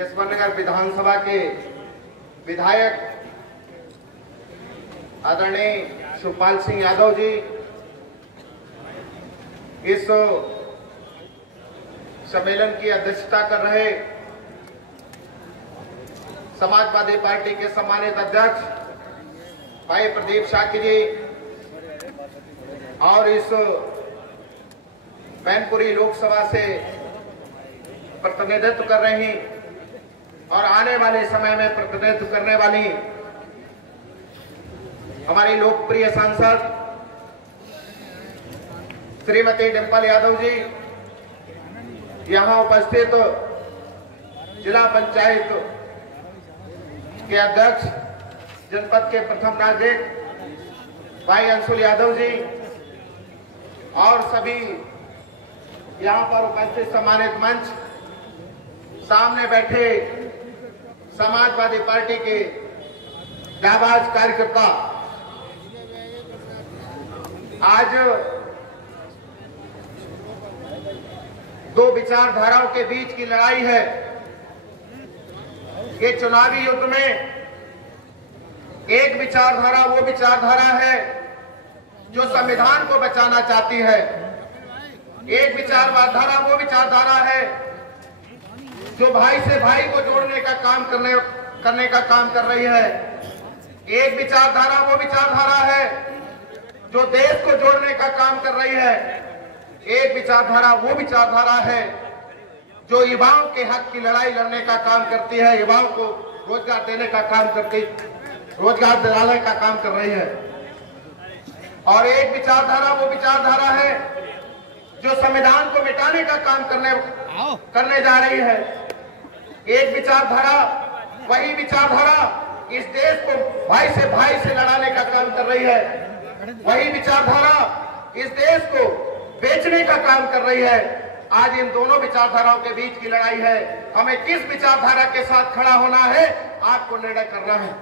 जसवंतनगर विधानसभा के विधायक आदरणीय शिवपाल सिंह यादव जी इस सम्मेलन की अध्यक्षता कर रहे समाजवादी पार्टी के सम्मानित अध्यक्ष भाई प्रदीप शाक्य जी और इस मैनपुरी लोकसभा से प्रतिनिधित्व कर रही और आने वाले समय में प्रतिनिधित्व करने वाली हमारी लोकप्रिय सांसद श्रीमती डिंपल यादव जी, यहां उपस्थित जिला पंचायत के अध्यक्ष जनपद के प्रथम नागरिक भाई अंशुल यादव जी और सभी यहां पर उपस्थित सम्मानित मंच, सामने बैठे समाजवादी पार्टी के जाबाज कार्यकर्ता, आज दो विचारधाराओं के बीच की लड़ाई है। ये चुनावी युद्ध में एक विचारधारा वो विचारधारा है जो संविधान को बचाना चाहती है, एक विचारधारा वो विचारधारा है जो भाई से भाई को जोड़ने का काम करने का काम कर रही है, एक विचारधारा वो विचारधारा है जो देश को जोड़ने का काम कर रही है, एक विचारधारा वो विचारधारा है जो युवाओं के हक की लड़ाई लड़ने का काम करती है, युवाओं को रोजगार देने का काम करती, रोजगार दिलाने का काम कर रही है। और एक विचारधारा वो विचारधारा है जो संविधान को मिटाने का काम करने जा रही है। एक विचारधारा, वही विचारधारा इस देश को भाई से लड़ाने का काम कर रही है, वही विचारधारा इस देश को बेचने का काम कर रही है। आज इन दोनों विचारधाराओं के बीच की लड़ाई है। हमें किस विचारधारा के साथ खड़ा होना है, आपको निर्णय करना है।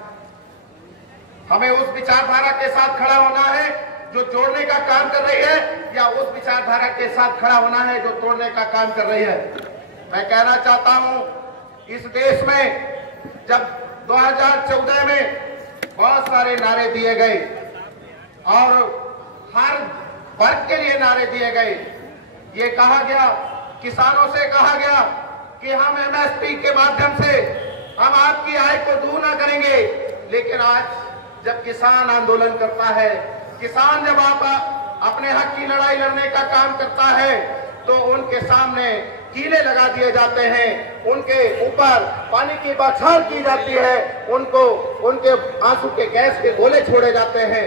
हमें उस विचारधारा के साथ खड़ा होना है जो जोड़ने का काम कर रही है, या उस विचारधारा के साथ खड़ा होना है जो तोड़ने का काम कर रही है। मैं कहना चाहता हूं, इस देश में जब 2014 में बहुत सारे नारे दिए गए और हर वर्ग के लिए नारे दिए गए, ये कहा गया, किसानों से कहा गया कि हम एमएसपी के माध्यम से हम आपकी आय को दुगना करेंगे। लेकिन आज जब किसान आंदोलन करता है, किसान जब आप अपने हक की लड़ाई लड़ने का काम करता है, तो उनके सामने कीले लगा दिए जाते हैं, उनके ऊपर पानी की बौछार की जाती है, उनको उनके आंसू के गैस के गोले छोड़े जाते हैं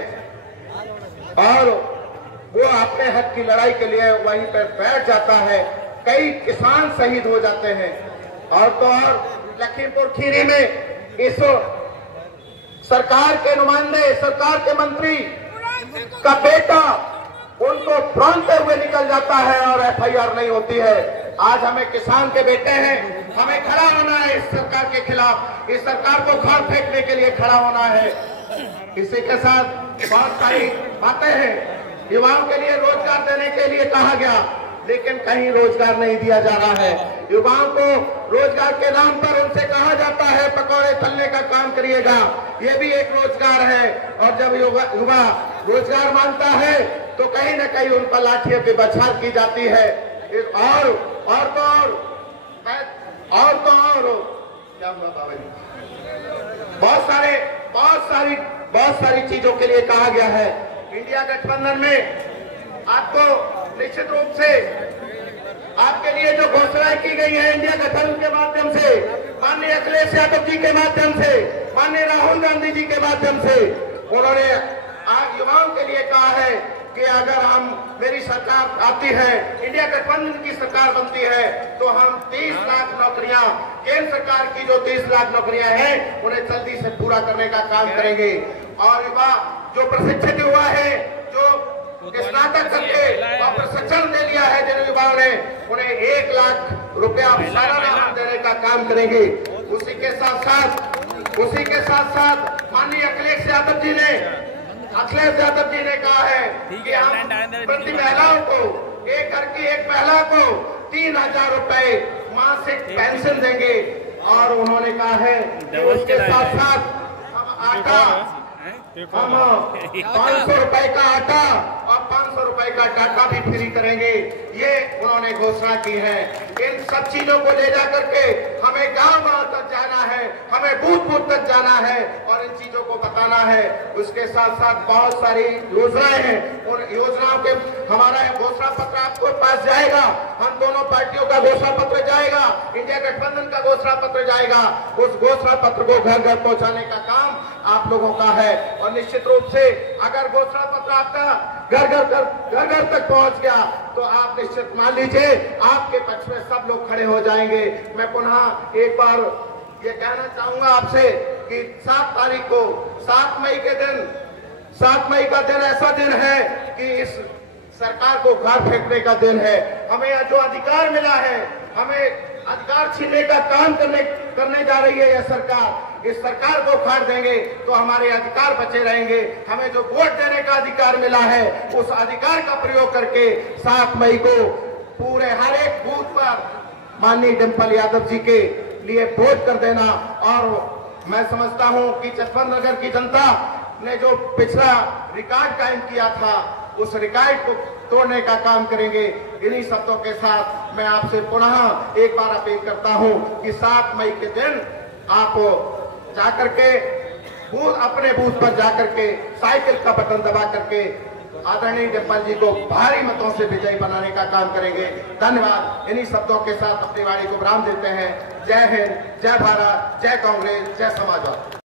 और वो अपने हक की लड़ाई के लिए वहीं पर बैठ जाता है। कई किसान शहीद हो जाते हैं। और तो और लखीमपुर खीरी में इस सरकार के नुमाइंदे, सरकार के मंत्री का बेटा उनको फ्रॉन्टते हुए निकल जाता है और एफआईआर नहीं होती है। आज हमें किसान के बेटे हैं, हमें खड़ा होना है इस सरकार के खिलाफ, इस सरकार को खाल फेंकने के लिए खड़ा होना है। इसी के साथ बहुत सारी बातें हैं। युवाओं के लिए रोजगार देने के लिए कहा गया, लेकिन कहीं रोजगार नहीं दिया जा रहा है। युवाओं को रोजगार के नाम पर उनसे कहा जाता है पकौड़े तलने का काम करिएगा, ये भी एक रोजगार है। और जब युवा रोजगार मांगता है तो कहीं न कहीं उन पर लाठियों की बौछार की जाती है। और क्या हुआ बाबा जी, बहुत सारी चीजों के लिए कहा गया है। इंडिया गठबंधन में आपको निश्चित रूप से आपके लिए जो घोषणाएं की गई है इंडिया गठबंधन के माध्यम से, माननीय अखिलेश यादव जी के माध्यम से, माननीय राहुल गांधी जी के माध्यम से, उन्होंने आज युवाओं के लिए कहा है कि अगर मेरी सरकार आती है, इंडिया गठबंधन की सरकार बनती है, तो हम 30 लाख नौकरियां, केंद्र सरकार की जो 30 लाख नौकरियां हैं, उन्हें जल्दी से पूरा करने का काम करेंगे। और युवा जो प्रशिक्षित युवा है, जो स्नातक करके प्रशिक्षण दे लिया है जिन युवाओं ने, उन्हें 1 लाख रुपया सालाना देने का काम करेंगे। उसी के साथ साथ माननीय अखिलेश यादव जी ने कहा है कि हम प्रति महिलाओं को, एक घर की एक महिला को 3000 रुपए मासिक पेंशन देंगे। और उन्होंने कहा है कि उसके साथ साथ हम आटा, हम 500 रुपए का आटा और 500 रुपए का डाटा भी फ्री करेंगे, ये उन्होंने घोषणा की है। इन सब चीजों को ले जा करके हमें गांव-गांव तक जाना है, हमें बूथ-बूथ तक जाना है और इन चीजों को बताना है। उसके साथ साथ बहुत सारी योजनाएं हैं, उन योजनाओं के हमारा घोषणा पत्र आपको पास जाएगा, हम दोनों पार्टियों का घोषणा पत्र जाएगा, इंडिया गठबंधन का घोषणा पत्र जाएगा। उस घोषणा पत्र को घर घर पहुंचाने का काम आप लोगों का है और निश्चित रूप से अगर घोषणा पत्र आपका घर घर तक पहुंच गया तो आप निश्चित मान लीजिए आपके पक्ष में सब लोग खड़े हो जाएंगे। मैं पुनः एक बार ये कहना चाहूंगा आपसे कि 7 तारीख को 7 मई के दिन, 7 मई का दिन ऐसा दिन है कि इस सरकार को घर फेंकने का दिन है। हमें जो अधिकार मिला है, हमें अधिकार छीनने का काम करने जा रही है यह सरकार। इस सरकार को उखाड़ देंगे तो हमारे अधिकार बचे रहेंगे। हमें जो वोट देने का अधिकार मिला है उस अधिकार का प्रयोग करके 7 मई को पूरे हर एक बूथ पर माननीय डिम्पल यादव जी के लिए वोट कर देना। और मैं समझता हूं कि जसवंत नगर की जनता ने जो पिछला रिकॉर्ड कायम किया था उस रिकॉर्ड को तोड़ने का काम करेंगे। इन्हीं शब्दों के साथ मैं आपसे पुनः एक बार अपील करता हूं कि 7 मई के दिन आप जाकर के अपने बूथ पर जाकर के साइकिल का बटन दबा करके आदरणीय डिम्पल जी को भारी मतों से विजयी बनाने का काम करेंगे। धन्यवाद। इन्हीं शब्दों के साथ अपनी वाणी को विराम देते हैं। जय हिंद, जय भारत, जय कांग्रेस, जय समाजवाद।